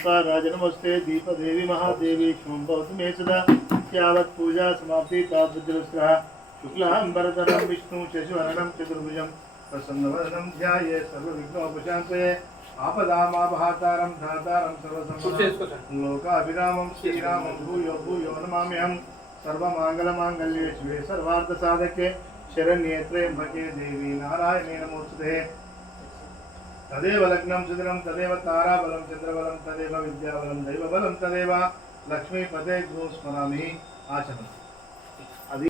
दीपाराजनमस्ते दीपदेवी महादेवी शुभं भवतु मे सदा यावत् पूजा समाप्ति तावद्वज्रस्रः शुक्लाम्बरधरं विष्णु शशिवर्णं चतुर्भुजं प्रसन्नवदनं ध्याये सर्वविघ्नोपशान्तये आपदामापहातारं धातारं सर्वसम्पदां लोकाभिरामं श्रीरामं भूयो भूयो नमाम्यहं सर्वमाङ्गलमाङ्गल्ये शिवे सर्वार्थसाधके शरण्ये त्र्यम्बके देवी नारायणे नमोस्तुते तदेव लग्नं सुदिनं तदेव ताराबलं चन्द्रबलं तदेव विद्याबलं दैवबलं तदेव लक्ष्मीपते गुरुं स्मरामि आचमनम् అది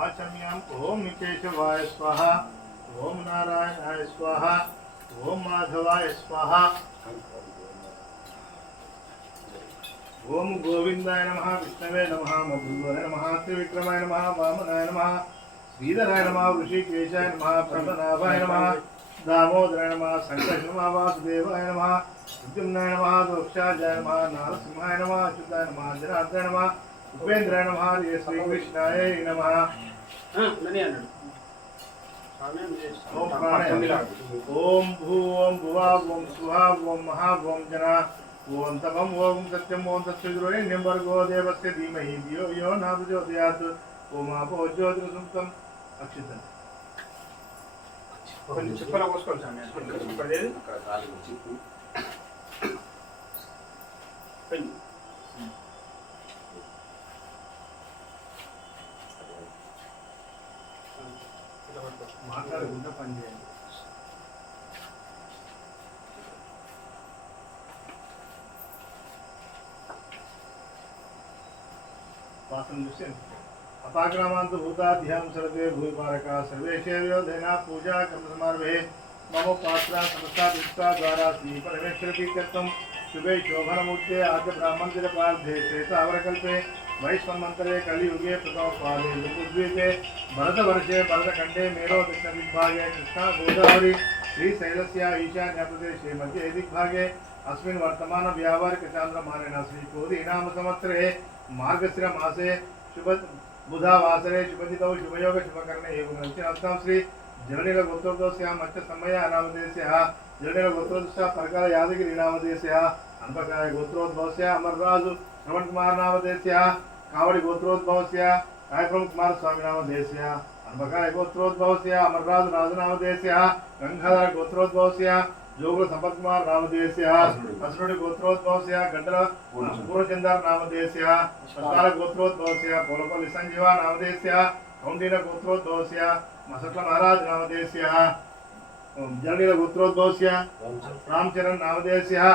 आचम्याम ओम केशवाय स्वाहा ओम नारायणाय स्वाहा ओम माधवाय स्वाहा ओम गोविंदाय नमः विष्णवे नमः मधुसूदनाय नमः त्रिविक्रमाय नमः वामनाय नमः श्रीधराय नमः ऋषिकेशाय नमः पद्मनाभाय नमः दामोदराय नमः संकटाय नमः वासुदेवाय नमः विद्युम्नाय नमः दोक्षाय नमः नारसिंहाय नमः अच्युताय नमः जनार्दनाय नमः उपेन्द्राय नमः श्रीकृष्णाय नमः ओम भू ओम भुवा ओम सुहा ओम महा ओम जना ओम तमम ओम सत्यम ओम तत्सवितुर्वरेण्यं भर्गो देवस्य धीमहि धियो यो न प्रचोदयात् ओम आपो ज्योतिर्सुप्तम् अक्षितं కొంచెం చిప్పలా పోసుకోవాలి స్వామి అక్కడ పడేది అక్కడ గాలి చిప్పు పెన్ మాట్లాడకుండా పని చేయండి వాసన చూసి अपाग्रामांत भूताध्याम सर्वे भूपारका सर्वेशे योधेना पूजा कर्म समारभे मम पात्रा समस्ता दृष्टा द्वारा श्री परमेश्वर प्रीत्यर्थम शुभे शोभनमूर्ते आद्य ब्राह्मण पार्थे श्वेतावरकल्पे वैश्वन्मंतरे कलियुगे प्रथम पादे लघुद्वीपे भरतवर्षे भरतखंडे मेरो दक्षिण दिग्भागे कृष्णा गोदावरी श्रीशैलस्य ईशान्य प्रदेशे मध्ये दिग्भागे अस्मिन् वर्तमान व्यावहारिक चांद्रमानेन श्री कोरी नाम संवत्सरे मार्गशिर मासे शुभ बुधवासरे शुभजितौ शुभयोग शुभकर्णे एवं नक्षत्रं श्री जलनील गोत्रोद्भवस्य मत्स्य समय नामधेयस्य जलनील गोत्रोद्भवस्य परकाल यादगिरि नामधेयस्य अन्बकाय गोत्रोद्भवस्य अमरराजु श्रवण कुमार नामधेयस्य कावड़ी गोत्रोद्भवस्य कार्यक्रम कुमार स्वामी नामधेयस्य अन्बकाय गोत्रोद्भवस्य अमरराजु राजु नामधेयस्य गंगाधर गोत्रोद्भवस्य जोगुल संपत कुमार नामधेयस्य असनुడి गोत्रोद्भवस्य गंडल पूर्णचंदर नामधेयस्य संताल गोत्रोद्भवस्य पोलपल्ली संजीवा नामधेयस्य कौंडिन्य गोत्रोद्भवस्य मसक्ल महाराज नामधेयस्य जलनील गोत्रोद्भवस्य रामचरण नामधेयस्य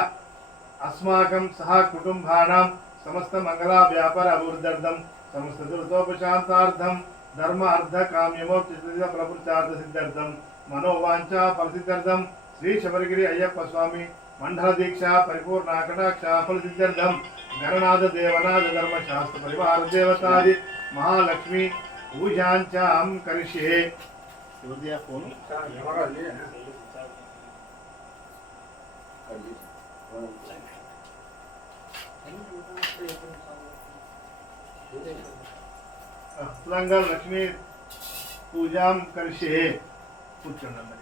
अस्माकं सह कुटुंबानां समस्त मंगला व्यापार अभिवृद्ध्यर्थं समस्त दुर्दोपशांतार्थं धर्म अर्थ काम्यमोक्ष प्रभुचार्थ सिद्ध्यर्थं मनोवांछा फलसिद्ध्यर्थं श्री शबरगिरी अय्यप्प स्वामी मंडल दीक्षा परिपूर्ण कटाक्ष फलसिद्ध्यर्थं गणनाथ देवनाथ धर्मशास्त्र परिवार देवतादि महालक्ष्मी पूजांचां करिष्ये फोन लक्ष्मी पूजां करिष्ये కూర్చోండి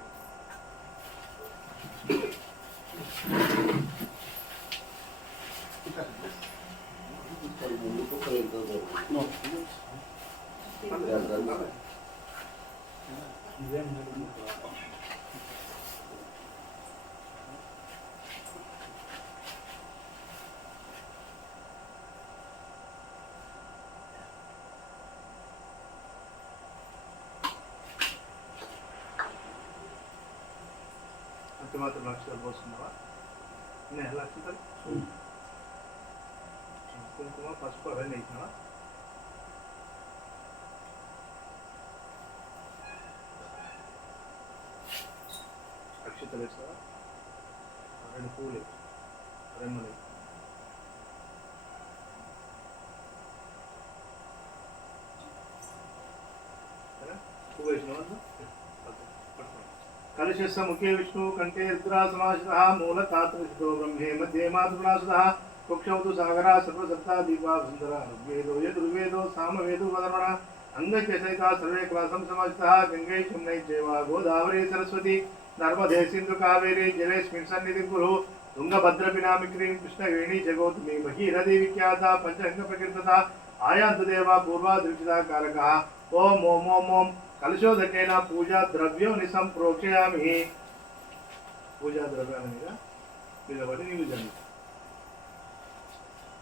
మాత్రం లక్షలు పోస్తున్నావా నేను లక్షలు కుంకుమ పసుపు అవన్నీ వేసినావా అక్షతలు వేస్తావా రెండు పూలు రెండు పువ్వు వేసినావా कलशस्य मुखे विष्णु कंठे रुद्रा समाश्रितः मूलतात्रसिद्धो ब्रह्मे मध्ये मातृगुणासुतः कुक्षौ सागरा सर्वसत्ता दीपा सुंदरा ऋग्वेदो यजुर्वेदो सामवेदो वदर्वणा अंगस्य सहिता सर्वे क्लासं समस्तः गंगे यमुने चैव गोदावरी सरस्वती नर्मदे सिंधु कावेरी जलेस्मिन् सन्निधिं कुरु तुंगभद्रपिनामिक्रीं कृष्णवेणी जगोत्मी भगीरथी विख्याता पंचांग प्रकीर्तिता आयान्तु देवा पूर्वा दृष्टिता कारकः ओम ओम ओम ओम कलशोदकेन पूजा द्रव्यो निसंप्रोक्षयामि पूजा द्रव्यानि మీద పడి నీళ్ళు చల్లి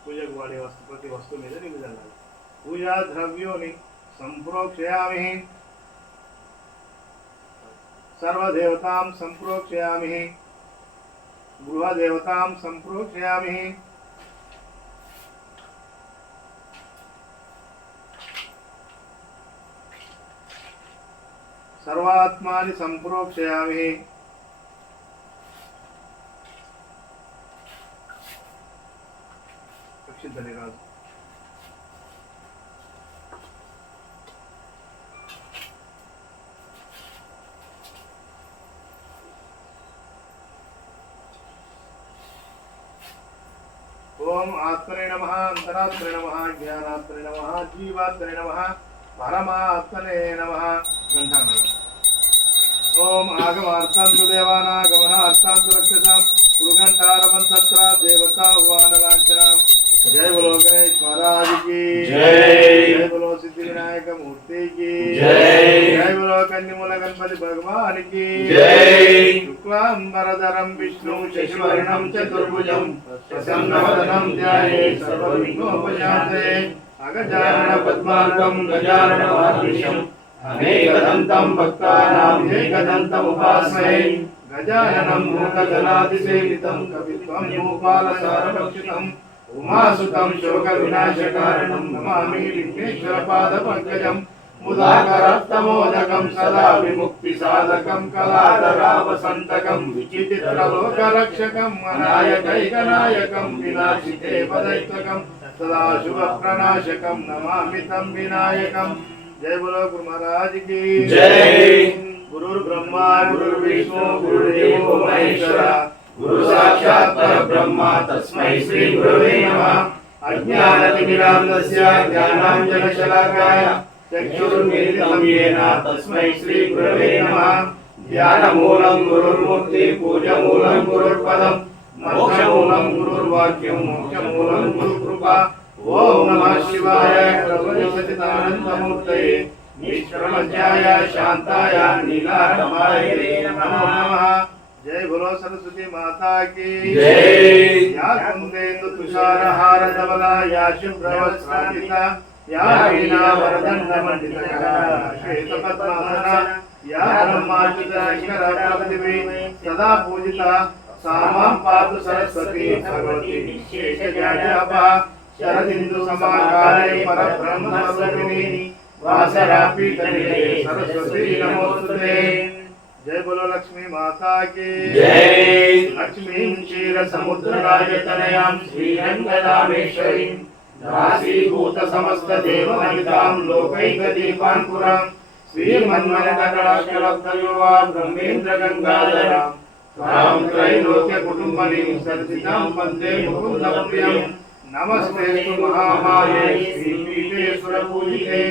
పూజకు వాడే ప్రతి వస్తువు మీద నీళ్ళు చల్లాలి పూజా ద్రవ్యోని సంప్రోక్షయామి సర్వదేవతాం సంప్రోక్షయామి గృహదేవతాం సంప్రోక్షయామి సర్వాత్మాని సంప్రోక్షయామి धन्यवाद ओम आत्मने नमः अंतरात्मने नमः ज्ञानात्मने नमः जीवात्मने नमः परमात्मने नमः गंधानाम ओम आगमार्थान्तु देवानागमनार्थान्तु रक्षतां गुरुघंटारवंतत्रा देवता उवानलांचनाम जय बोलो गणेश महाराज की जय बोलो सिद्धि विनायक मूर्ति की जय बोलो कन्यामूल गणपति भगवान की जय शुक्लांबरधरं विष्णु शशिवर्णं चतुर्भुजं प्रसन्नवदनं ध्यायेत् सर्वविघ्नोपशान्तये अगजानन पद्मार्कं गजाननमहर्निशम् अनेकदन्तं भक्तानां एकदन्तम् उपास्महे गजाननं भूतगणातिसेवितं कपित्वं भूपालसारभक्षितम् उमासुतं शोकविनाशकारणं नमामि विघ्नेश्वरपादपङ्कजं मुदाकरत्तमोदकं सदा विमुक्तिसाधकं कलाधरावसन्तकं विचित्रलोकरक्षकं अनायकैकनायकं विनाशिते पदैत्यकं सदा शुभप्रणाशकं नमामि तं विनायकं जय बोलो गुरु महाराज की जय गुरुर्ब्रह्मा गुरुर्विष्णु गुरुर्देवो महेश्वरः गुरु साक्षात् परब्रह्म तस्मै श्री गुरवे नमः अज्ञानतिमिरान्धस्य ज्ञानाञ्जनशलाकाय चक्षुर्मीलितं येन तस्मै श्री गुरवे नमः ध्यानमूलं गुरुर्मूर्ति पूजमूलं गुरुर्पदं मोक्षमूलं गुरुर्वाक्यं मोक्षमूलं गुरुकृपा ओम नमः शिवाय सर्वसच्चिदानन्दमूर्तये निष्प्रमज्ञाय शान्ताय नीलारमाय नमो नमः जय बोलो सरस्वती माता की जय या कुंदेन्दु तुषारहार धवला या शुभ्रवस्त्रान्विता या वीणा वरदण्डमण्डितकरा श्वेतपद्मासना या ब्रह्माच्युताक्षरा प्रभृतिभिः सदा पूजिता सा मां पातु सरस्वती भगवती निःशेषज्ञानपः शरदिन्दु समाकारे परब्रह्मस्वरूपिणी वासरापीठनिलये सरस्वती नमोस्तुते जय बोलो लक्ष्मी माता की जय लक्ष्मीं क्षीर समुद्रराजतनयां श्रीरङ्गरामेश्वरीं दासीभूत समस्त देवमहितां लोकैकदीपाङ्कुरां श्रीमन्मनकटाक्षलब्धयोवा ब्रह्मेन्द्र गङ्गाधरां त्वां त्रैलोक्य कुटुम्बनीं सर्जितां वन्दे मुकुन्दप्रियं नमस्ते महामाये श्रीपीठे सुरपूजिते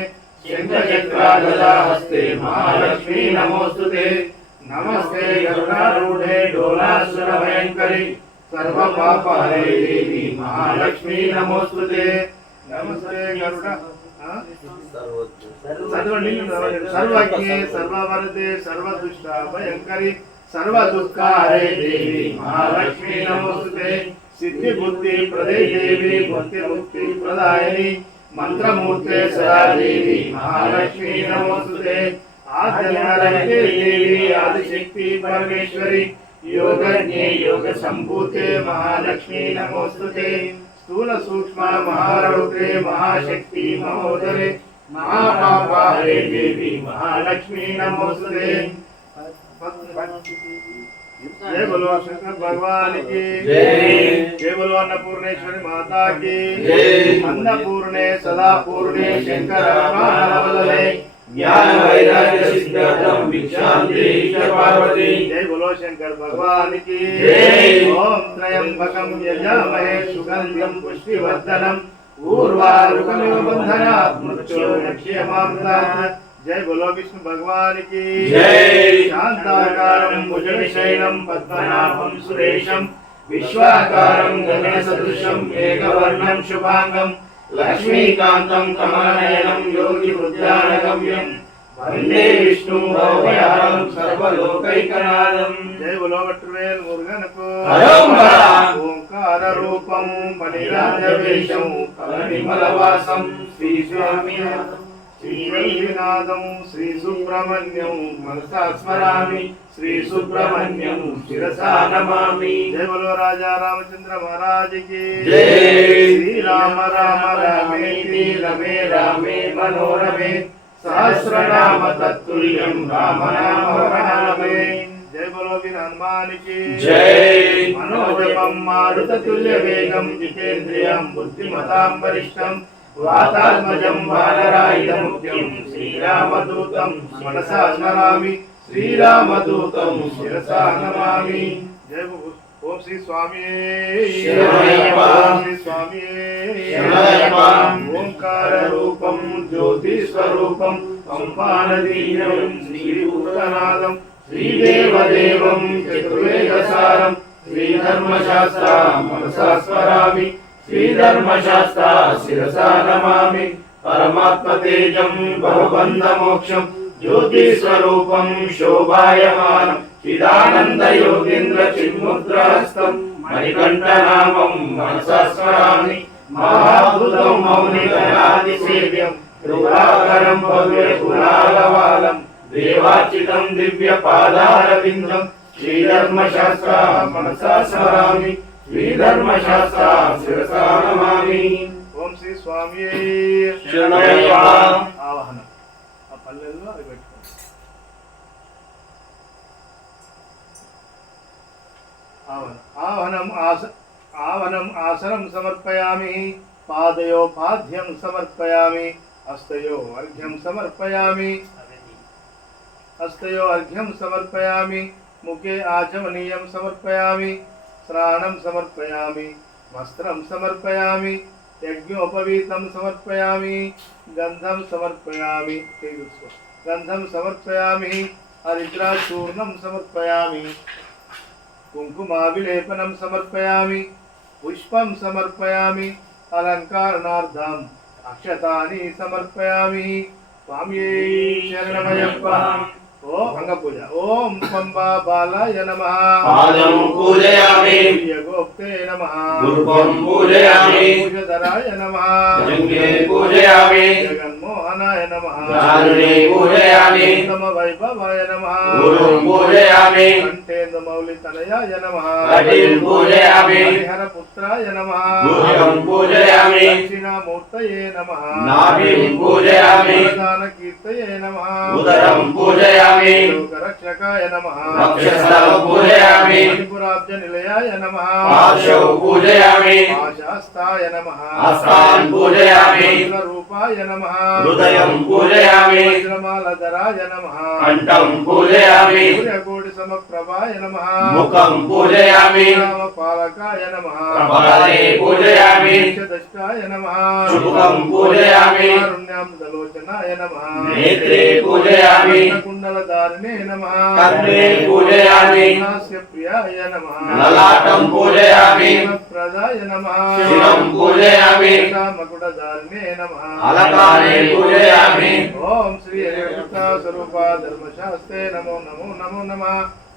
शङ्खचक्रागदाहस्ते महालक्ष्मी नमोस्तुते नमस्ते गरुडारूढे डोलासुरभयङ्करि सर्वपापहरे देवी महालक्ष्मी नमोस्तुते नमस्ते गरुड सर्वज्ञे सर्ववरदे सर्वदुष्टाभयङ्करि सर्वदुःखहरे देवी महालक्ष्मी नमोस्तुते सिद्धि बुद्धि प्रदे देवी भक्ति मुक्ति प्रदायिनी मंत्रमूर्ते सदा देवी महालक्ष्मी नमोस्तुते आद्यनारायणे देवी आदिशक्ति परमेश्वरी योगज्ञे योग संभूते महालक्ष्मी नमोस्तुते स्थूल सूक्ष्म महारौद्रे महाशक्ति महोदरे महापापहरे देवी महालक्ष्मी नमोस्तुते जय बोलो शंकर भगवान की जय बोलो अन्नपूर्णेश्वरी माता की अन्नपूर्णे सदा पूर्णे शंकर ज्ञान वैराग्य सिद्धार्थम भिक्षान्ते च पार्वती। जय बोलो शंकर भगवान की जय। ओम त्र्यंबकं यजामहे सुगंधिं पुष्टिवर्धनम् उर्वारुकमिव बन्धनात् मृत्योर्मुक्षयमामृतात्। जय बोलो विष्णु भगवान की जय। शांताकारं भुजगशयनं पद्मनाभं सुरेशं विश्वाकारं गगनसदृशं मेघवर्णं शुभांगं लक्ष्मीकान्तं कमलनयनं योगिहृद्यानगम्यं वन्दे विष्णु भवभयहरं सर्वलोकैकनाथं। जय बोलो वट्टुवेल मुरुगन को ओंकार रूपं बलिराजवेशं कलनिमलवासं श्री स्वामी श्रीवल्लीनाथं श्री सुब्रह्मण्यं मनसा स्मरामि श्री सुब्रह्मण्यं शिरसा नमामि। जय बोलो राजा रामचंद्र महाराज की जय। श्री राम राम रामेति रमे रामे मनोरमे सहस्रनाम तत्तुल्यं राम नाम वरानने। जय बोलो वीर हनुमान की जय। मनोजपं मारुततुल्य वेगं जितेन्द्रियं बुद्धिमतां वरिष्ठं वातात्मजं वानरायुधमुख्यं श्रीरामदूतं मनसा स्मरामि श्रीरामदूतं शिरसा नमामि। जय ओम श्री स्वामी शरणमय्यप्पा। श्री स्वामी शरणमय्यप्पा। ओंकार रूपं ज्योति स्वरूपं पंपानदीनं श्रीभूतनाथं श्रीदेवदेवं चतुर्वेदसारं श्रीधर्मशास्त्रा मनसा स्मरामि श्रीधर्मशास्त्रा शिरसा नमामि। परमात्मतेजं भवबन्धमोक्षं ज्योतिस्वरूपं शोभायमानं चिदानन्दयोगीन्द्र चिन्मुद्राहस्तं मणिकण्ठनामं मनसा स्मरामि। महाभूतं मौनिगणादिसेव्यं कृपाकरं भव्यकुलालवालं देवार्चितं दिव्यपादारविन्दं श्रीधर्मशास्त्रा मनसा स्मरामि श्रीधर्मशास्त्रा शिरसा नमामि। ओम श्री स्वामी शरणमय्यप्पा। आवाहन ఆ పల్లెల్లో అది పెట్టుకోండి. ఆవనం ఆసనం సమర్పయామి పాదయో పాద్యం సమర్పయామి హస్తయో అర్ఘ్యం సమర్పయామి ముఖే ఆచమనీయం సమర్పయామి శ్రాణం సమర్పయామి వస్త్రం సమర్పయామి యజ్ఞోపవీతం సమర్పయామి గంధం సమర్పయామి హరిద్రాచూర్ణం సమర్పయామి కుంకుమావిలేపనం సమర్పయామి పుష్పం సమర్పయామి అలంకరణార్థం అక్షతాని సమర్పయామి స్వామి శరణమయ్యప్ప। ఓ అంగ పూజ ఓం పంబా బాలాయ నమః పాదం పూజయామి యగోక్తే నమః గురుపం పూజయామి పూజధరాయ నమః జంగే పూజయామి జగన్మోహనాయ నమః జానునే పూజయామి నమ వైభవాయ నమః గురుం పూజయామి కంఠేందు మౌలి తనయాయ నమః కటిం పూజయామి హరిహర పుత్రాయ నమః గుహ్యం పూజయామి దక్షిణామూర్తయే నమః నాభిం పూజయామి ప్రధాన కీర్తయే నమః ఉదరం పూజయామి లోకరక్షకాయ నమః వక్షస్థలం పూజయామి మణిపురాబ్జ నిలయాయ నమః పార్శ్వౌ పూజయామి ఆశాస్తాయ నమః హస్తాన్ పూజయామి రూపాయ నమః హృదయం పూజయామి వజ్రమాలధరాయ నమః కంఠం పూజయామి సూర్యకోటి సమప్రభాయ నమః ముఖం పూజయామి రామపాలకాయ నమః ప్రపదనే పూజయామి దష్టాయ నమః శుభం పూజయామి కారుణ్యామృతలోచనాయ నమః నేత్రే పూజయామి కుండలధారిణే నమః కర్ణే పూజయామి నాస్య ప్రియాయ నమః లలాటం పూజయామి ప్రదాయ నమః శివం పూజయామి మకుటధారిణే నమః అలకానే పూజయామి ఓం శ్రీ హరికృష్ణ స్వరూప ధర్మశాస్త్రే నమో నమో నమో నమః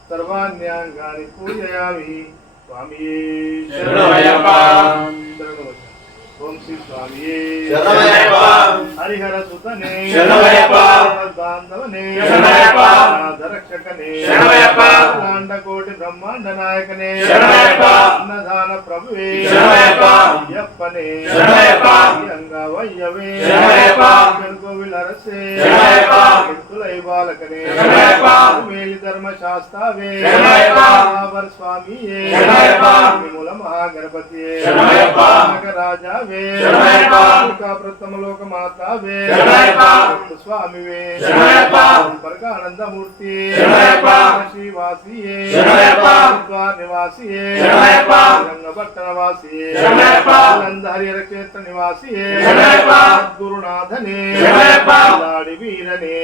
సర్వాణ్యాంగాని పూజయామి స్వామి శరణమయ్యప్ప ఓం శ్రీ స్వామి శరణమయ్యప్ప హరిహర సుతనే శరణమయ్యప్ప బాంధవనే శరణమయ్యప్ప రక్షకనే శరణమయ్యప్ప కోటి బ్రహ్మాండ నాయకనే శరణమయ్యప్ప అన్నదాన ప్రభువే శరణమయ్యప్ప అయ్యప్పనే శరణమయ్యప్ప అంగవయ్యవే శరణమయ్యప్ప కోవిల అరసే శరణమయ్యప్ప बालकने मेल धर्म शास्त्रावे स्वामी मूल महागणपति राजावे प्रथम लोक मातावे स्वामी वे प्रकानंद मूर्ति श्रीवासी द्वार निवासी रंगपट्टनवासी हरिहर क्षेत्र निवासी गुरुनाथने लाड़ी वीरने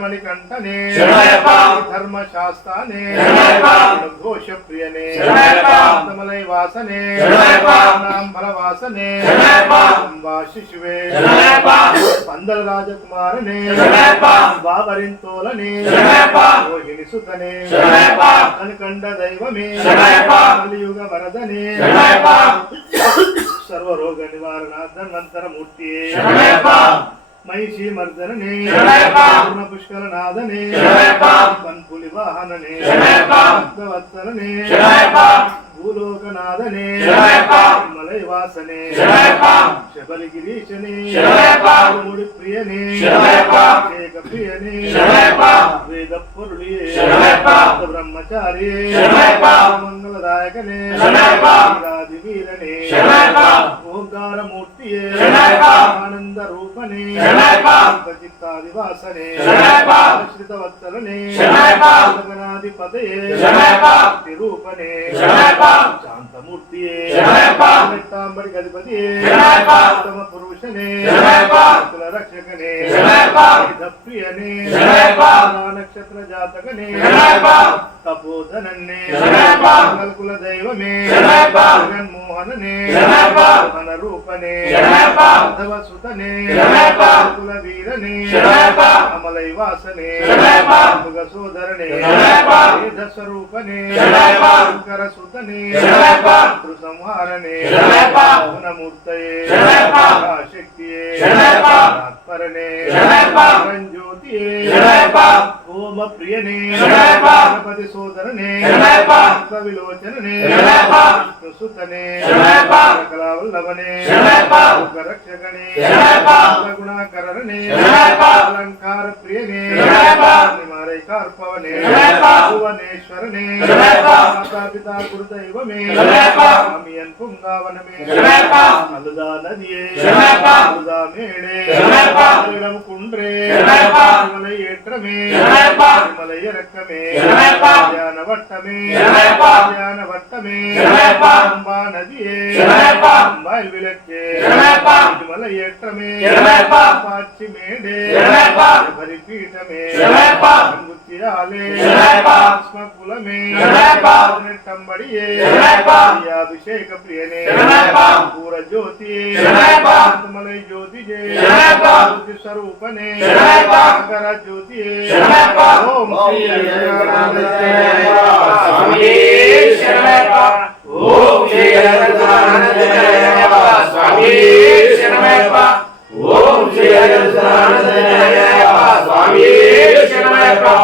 मणिकंठने धर्मशास्त्राने घोष प्रियने कमलय वासने नाम फलवासने शिशुवे पंदल राजकुमारने बाबरिंतोलने रोहिणी सुतने कनकंड दैवमे कलियुग वरदने सर्वरोग निवारण धन्वंतर मूर्ति महिषी मर्दने पूर्ण पुष्कर नादने पन्पुलि वाहनने भक्तवत्सलने भूलोकनादने मलय वासने शबरी गिरीशने मुड़ी प्रियने शेख प्रियने वेद पुरुलिये ब्रह्मचारी मंगलदायकने वीरने ओंकार मूर्तिये आनंद रूपने चित्तादिवासने श्रितवत्सलने गगनाधिपतये रूपने शांतमूर्तिये निट्टांबरी गणपतिये उत्तम पुरुषने रक्षकने प्रियने नक्षत्र जातकने तपोधनने कुल दैवमे जगन्मोहनने रूपने सुतने कुल वीरने अमलय वासने सोदरने स्वरूपने शंकर सुतने संहारने मूर्तये शक्तिये परने ज्योतिये ओम प्रियने गणपति सोदरने विलोचनने सुतने कलावल्लभने रक्षकने गुणाकरणे अलंकार प्रियने कार्पवने भुवनेश्वरने माता पिता गुरुदैवमे स्वामियन पुंगावनमे अलदा नदिये अलदा मेणे अलगम कुंड्रे मलयेट्रमे मलयरक्कमे ध्यानवट्टमे ध्यानवट्टमे अंबा नदिये अंबाइल विलक्के मलयेट्रमे पाची मेडे परिपीठमे अंगुत्तियाले स्मकुलमे टंबड़िये अभिषेक प्रियने पूर ज्योतिये मलय ज्योतिजे ज्योति स्वरूपने मकर ज्योतिये ओम श्री शरणमय्यप्पा ओम श्री शरणमय्यप्पा स्वामी शरणमय्यप्पा ओम श्री शरणमय्यप्पा स्वामी शरणमय्यप्पा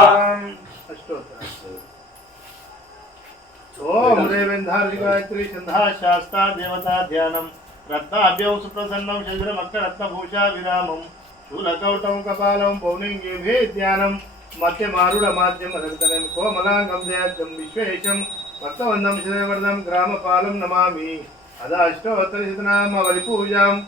ओम रेवेंधार्य गायत्री संध्या शास्ता देवता ध्यानम रत्नाभ्यौ सुप्रसन्नं शशिरमक्क रत्नभूषा विरामं शूलकौटं कपालं पौर्णिङ्गे भेद्यानं मध्यमारुड माध्यम रक्तनं कोमलांगं दयाद्यं विश्वेशं भक्तवन्दं श्रीवर्धं ग्रामपालं नमामि अदाष्टोत्तरशतनाम वलिपूजाम्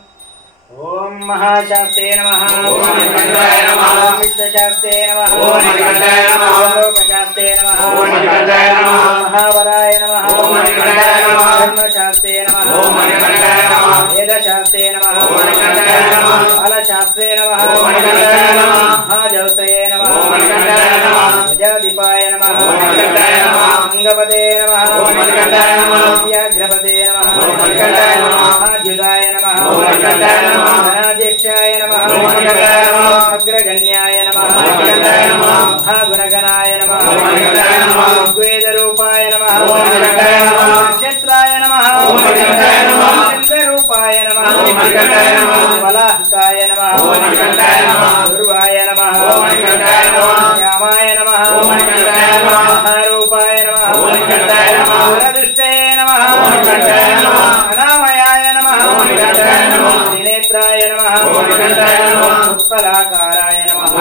ओम महाशास्त्रे नमः ओम मणिकण्ठाय नमः ओम विश्वशास्त्रे नमः ओम मणिकण्ठाय नमः ओम लोकशास्त्रे नमः ओम मणिकण्ठाय नमः महावराय नमः ओम मणिकण्ठाय नमः धर्मशास्त्रे नमः ओम मणिकण्ठाय नमः वेदशास्त्रे नमः ओम मणिकण्ठाय नमः बालशास्त्रे नमः ओम मणिकण्ठाय नमः महाज्योतये नमः ओम मणिकण्ठाय नमः प्रजाधिपाय नमः ओम मणिकण्ठाय नमः अंगपते नमः ओम मणिकण्ठाय नमः व्याघ्रपते नमः ओम मणिकण्ठाय नमः महाद्युताय नमः ओम मणिकण्ठाय नमः धनाध्यक्षाय नमः ओम मणिकण्ठाय नमः अग्रगण्याय नमः ओम मणिकण्ठाय नमः महागुणगणाय नमः ओम मणिकण्ठाय नमः वेदरूपाय नमः ओम मणिकण्ठाय नमः नक्षत्राय नमः ओम मणिकण्ठाय नमः चन्द्ररूपाय नमः ओम मणिकण्ठाय नमः बलाहताय नमः ओम मणिकण्ठाय नमः ध्रुवाय नमः ओम मणिकण्ठाय नमः श्यामाय नमः ओम मणिकण्ठाय नमः महारूपाय नमः ओम मणिकण्ठाय नमः वरदुष्टये नमः ओम मणिकण्ठाय नमः अनामयाय नमः ओम मणिकण्ठाय नमः त्रिनेत्राय नमः ओम मणिकण्ठाय नमः उत्पलाकाराय नमः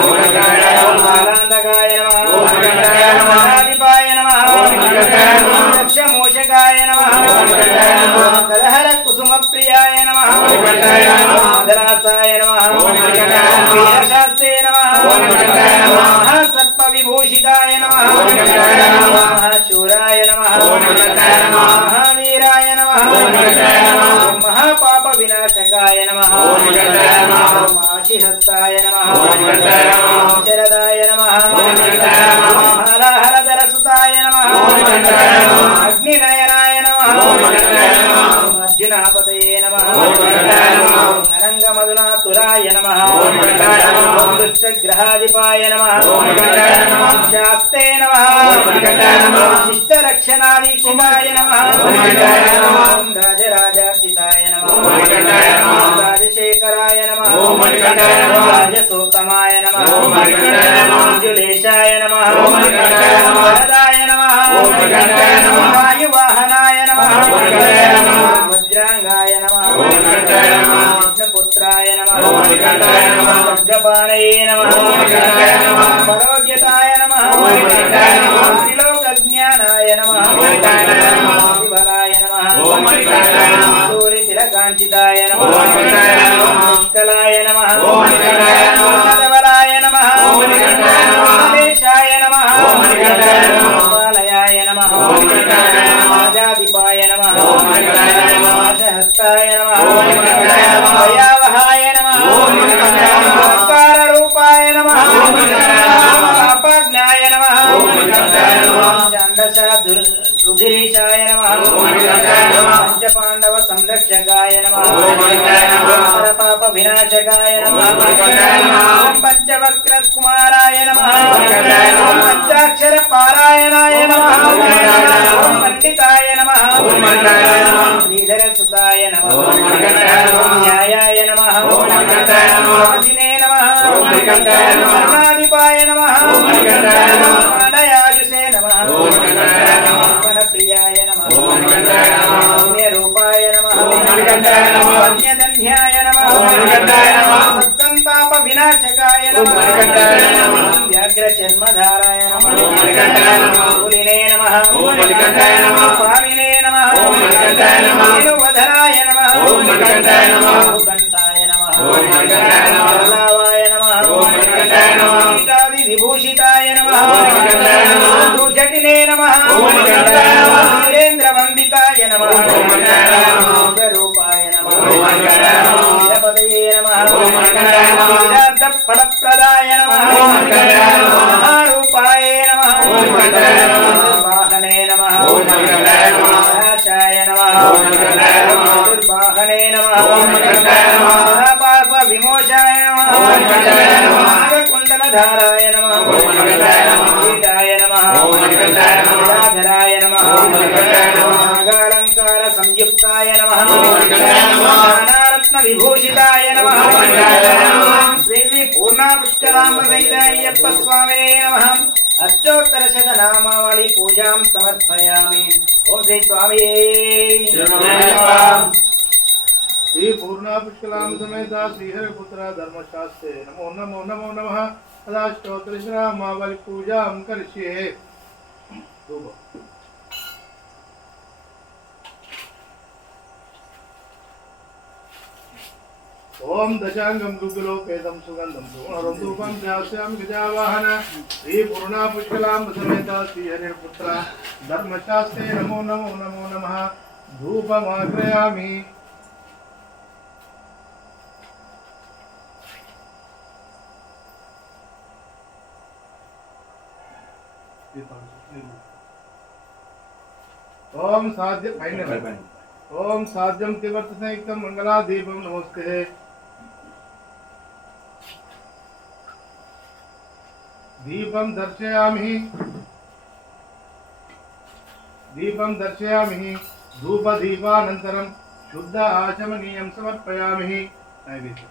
కాలాంతకాయ నమః అనాదిపాయ నమః దక్షమోషకాయ నమః కలహర కుసుమ ప్రియాయ నమః మదరాసాయ నమః వీరశాస్త్రే నమః సర్ప విభూషితాయ నమః శూరాయ నమః మహావీరాయ నమః మహాపాప వినాశకాయ నమః ఆశిహస్తాయ నమః శరదాయ నమః మాలాహరధరసుతాయ నమః అగ్నినయనాయ నమః అర్జునాపతయే నమః అనంగమధునాతురాయ నమః దుష్టగ్రహాధిపాయ నమః శాస్తే నమః శిష్టరక్షణాదీక్షితాయ నమః రాజరాజార్చితాయ నమః రాజశేఖరాయ నమః రాజసోత్తమాయ నమః మంజులేశాయ నమః వరదాయ నమః వాయువాహనాయ నమః వజ్రాంగాయ నమః విష్ణుపుత్రాయ నమః ఖడ్గపాణయే నమః పరోగ్యతాయ నమః త్రిలోకజ్ఞానాయ నమః శివలాయ నమః సూర్యతిలకాంచితాయ నమః పుష్కలాయ నమః మాధవలాయ నమః మహేశాయ నమః బాలయాయ నమః రాజాధిపాయ నమః హస్తాయ నమః భయావహాయ నమః రూపాయ నమః అపజ్ఞాయ నమః రుధిరీశాయ నమః పంచపాండవ సంరక్షకాయ నమః పాప వినాశకాయ నమః పంచవక్ర కుమారాయ నమః పంచాక్షర పారాయణాయ నమః పండితాయ నమః శ్రీధరసుతాయ నమః న్యాయాయ నమః వాజినే నమః కరుణాధిపాయ నమః మాడయాజుషే నమః ప్రియాయ నమః రూపాయ నమః వన్యదన్యాయ నమః సత్సంతాప వినాశకాయ నమః వ్యాఘ్రచర్మధారాయ నమః కూలినే నమః స్వామినే నమః వేణువధరాయ నమః కంఠాయ నమః లావాయ నమః పీఠాది విభూషితాయ నమః జటినే నమః వీరేంద్ర వందితాయ నమః రూపాయ నమః వీరపదయే నమః వీరార్థ ఫలప్రదాయ నమః మహారూపాయ నమః వాహనే నమః నాశాయ నమః వాహనే నమః పాప విమోచాయ నమః నాగకుండలధారాయ నమః కీటాయ నమః ధరాయ నమః నాగాలంకార సంయుక్తాయ నమః నానారత్న విభూషితాయ నమః శ్రీ పూర్ణా పుష్కరాంబ సహిత అయ్యప్ప స్వామినే నమః అష్టోత్తర శత నామావళి పూజాం సమర్పయామి. ఓం శ్రీ స్వామి శ్రీ పూర్ణా పుష్కలాం సమేత శ్రీహరిపుత్ర ధర్మశాస్త్రే నమో నమో నమో నమః అష్టోత్తర శత నామావళి పూజాం కరిష్యే. ఓం దశాంగం గుగ్గులోపేతం సుగంధం సుగుణరం ధూపం ధ్యాస్యామి గజావాహన శ్రీ పూర్ణా పుష్కలాం సమేత శ్రీహరిపుత్ర ధర్మశాస్త్రే నమో నమో నమో నమః ధూపమాగ్రయామి. ఓం సాధ్యం ఓం సాధ్యం తివర్త సంయుక్తం మంగళాదీపం నమస్తే. దీపం దర్శయామి ధూపదీపానంతరం శుద్ధ ఆచమనీయం సమర్పయామి. నైవేద్యం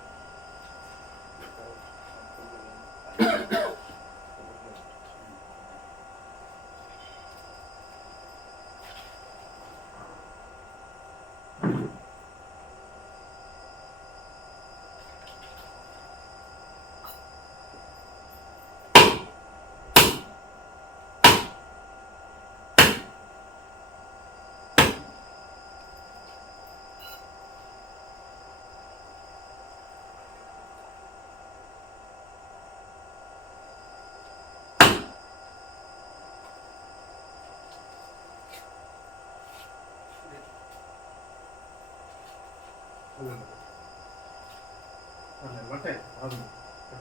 బట్టే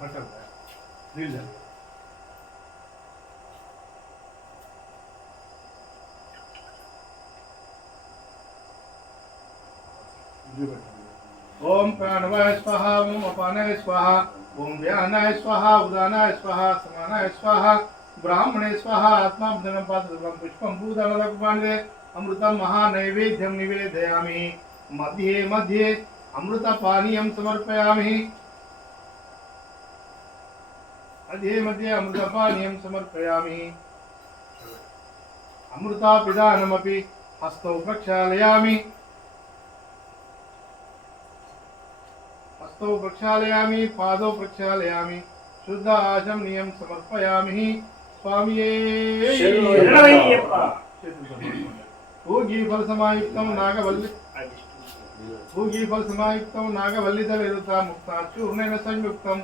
బట్టాలి నీళ్ళు ओम प्राणवाय स्वाहा ओम अपानाय स्वाहा ओम व्यानाय स्वाहा उदानाय स्वाहा समानाय स्वाहा ब्राह्मणे स्वाहा आत्मा धनम पात्रम पुष्पम भूतलकपाण्डे अमृतम महानैवेद्यम निवेदयामि मध्ये मध्ये अमृतपानीयं समर्पयामि मध्ये मध्ये अमृतपानीयं समर्पयामि अमृतापिदानमपि हस्तौ प्रक्षालयामि हस्तौ प्रक्षालयामि पादौ प्रक्षालयामि शुद्ध आचमनीयं समर्पयामि स्वामिये शरणमయ్యప్ప भूगी फलसमायुक्तं नागवल्ली भूगी फलसमायुक्तं नागवल्लितविरुद्धा मुक्ता चूर्णेन संयुक्तं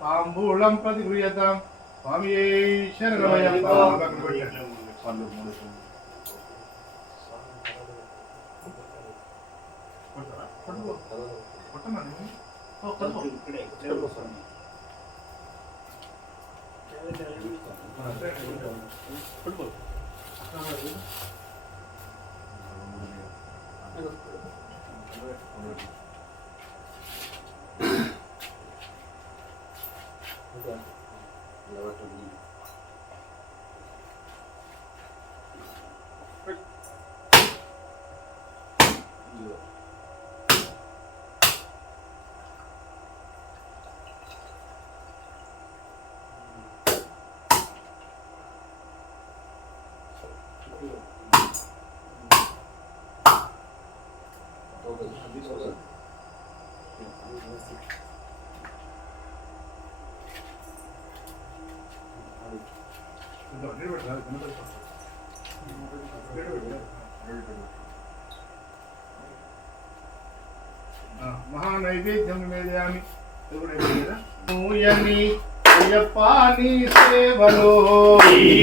ताम्बूलं प्रतिगृह्यतां स्वामिये शरणमయ్యప్ప महानैवेद्यं निवेदयामि मूयनि अय्यप्पानि सेवलो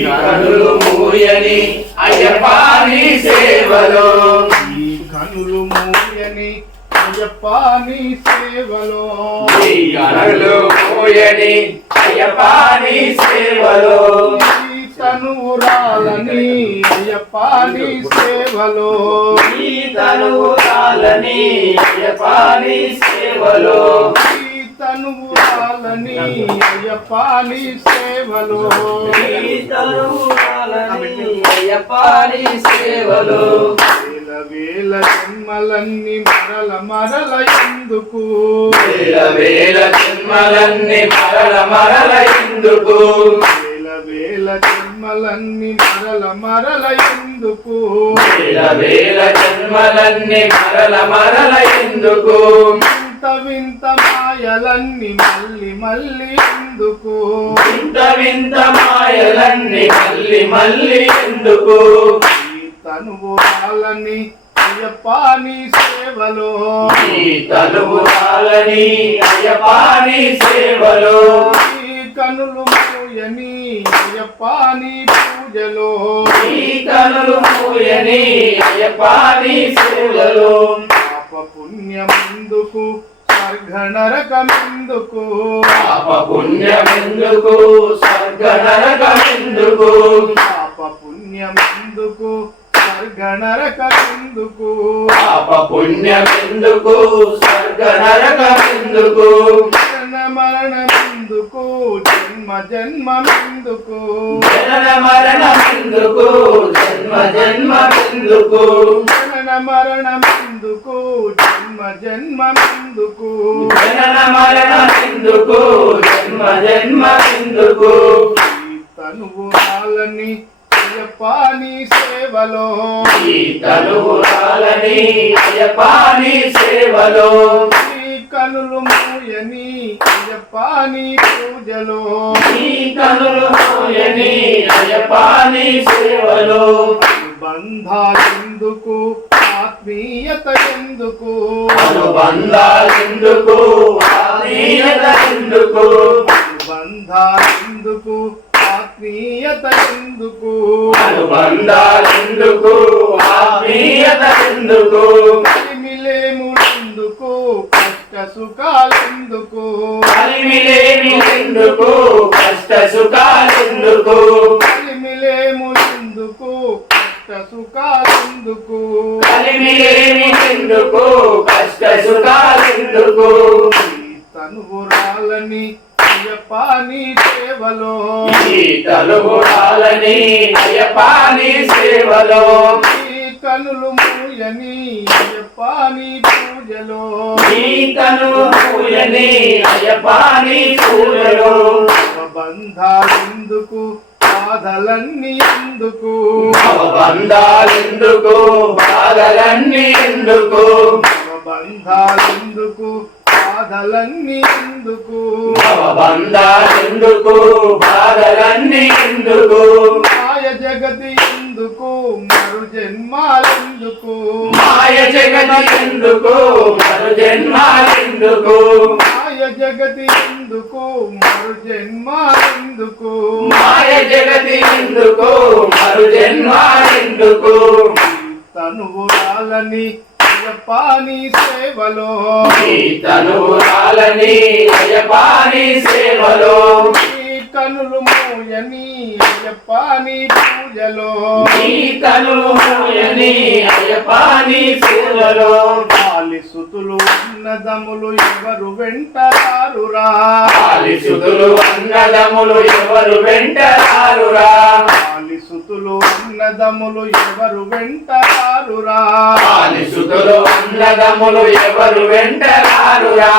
కనులు మూయని అయ్యపాని సేవలో కనులు మూయని అయ్యప్పాని సేవలో కనులు మూయని అయ్యపాని సేవలో తనురాలని అయ్యప్పాని సేవలో తనురాలని అయ్యపాని సేవలో తనురాలని అయ్యప్పాని సేవలో తనురాలని అయ్యపాని సేవలో వేల వేల జన్మలన్నీ మరల మరల ఎందుకు వేల వేల జన్మలన్నీ మరల మరల ఎందుకు వేల వేల జన్మలన్నీ మరల మరల ఎందుకు వేల వేల జన్మలన్నీ మరల మరల ఎందుకు వింత వింత మాయలన్నీ మళ్ళీ మళ్ళీ ఎందుకు వింత వింత మాయలన్నీ మళ్ళీ మళ్ళీ ఎందుకు ఈ తనువురాలని అయ్యప్పాని సేవలో ఈ తనువురాలని అయ్యపాని సేవలో ఈ కనులు మూయని అయ్యప్పాని పూజలో ఈ కనులు మూయని అయ్యపాని సేవలో పాప పుణ్యమెందుకు స్వర్గ నరకమెందుకు పాప పుణ్యమెందుకు స్వర్గ నరకమెందుకు పాప పుణ్యమెందుకు స్వర్గ నరకమెందుకు పాప పుణ్యమెందుకు స్వర్గ నరకమెందుకు జనన మరణమెందుకు జన్మ జన్మమెందుకు జనన మరణమెందుకు జన్మ జన్మమెందుకు జనన మరణమెందుకు జన్మ జన్మమెందుకు జనన మరణమెందుకు జన్మ జన్మమెందుకు ఈ తనువురాలని అయ్యప్పాని సేవలో ఈ తనువురాలని అయ్యపాని సేవలో ఈ కనులు మూయని అయ్యప్పాని పూజలో ఈ కనులు మూయని అయ్యపాని సేవలో బంధాలెందుకు ఆత్మీయత ఎందుకు అనుబంధాలెందుకు ఆత్మీయత ఎందుకు బంధాలెందుకు ఆత్మీయత ఎందుకు అనుబంధాలెందుకు ఆత్మీయత ఎందుకు కలిమిలేములెందుకు సుఖాలెందుకు కలిమిలేమిలెందుకు కష్ట సుఖాలెందుకు కలిమిలేములెందుకు కష్ట సుఖాలెందుకు కలిమిలేమిలెందుకు కష్ట సుఖాలెందుకు తనువురాలని అయ్యప్పని సేవలో ఈ తలుగురాలని అయ్యప్పని సేవలో ఈ కనులు మూయని అయ్యప్పని పూజలో ఈ కనులు మూయని అయ్యప్పని పూజలో బంధాలెందుకు బాధలన్నీ ఎందుకు బంధాలెందుకు బాధలన్నీ ఎందుకు బంధాలెందుకు బాధలన్నీ ఎందుకు బంధాలెందుకు బాధలన్నీ ఎందుకు మాయ జగతి ఎందుకు మరు జన్మాలెందుకు మాయ జగతి ఎందుకు మరు జన్మాలెందుకు మాయ జగతి ఎందుకు మరు జన్మాలెందుకు మాయ జగతి ఎందుకు మరు జన్మాలెందుకు తనువురాలని అయ్యప్పని సేవలో ఈ తనురాలని అయ్యప్పని సేవలో ఈ కనులు మూయని అయ్యప్పని పూజలో ఈ కనులు మూయని అయ్యప్పని సేవలో పాలిసుతులు అన్నదములు ఎవరు వెంటరారురా పాలిసుతులు అన్నదములు ఎవరు వెంటరారురా పాలిసుతులు అన్నదములు ఎవరు వెంటరారురా పాలిసుతులు అన్నదములు ఎవరు వెంటరారురా